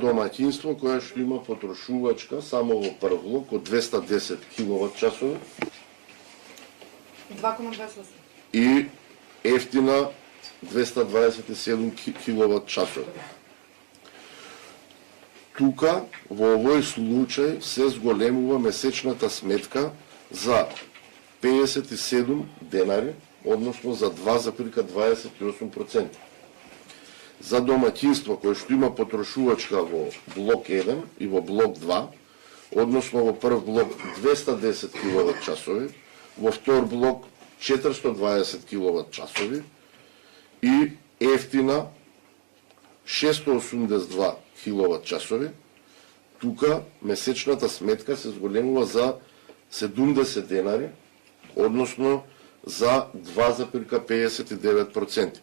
домаќинство кое што има потрошувачка само во прв блок од 210 киловат часови 2,28 и ефтина 227 киловат часови. Тука, во овој случај, се зголемува месечната сметка за 57 денари, односно за 2,28%. За домаќинство кое што има потрошувачка во блок 1 и во блок 2, односно во прв блок 210 киловат часови, во втор блок 420 киловат часови и ефтина 682 киловат часови, тука месечната сметка се зголемува за 70 денари, односно за 2,59%.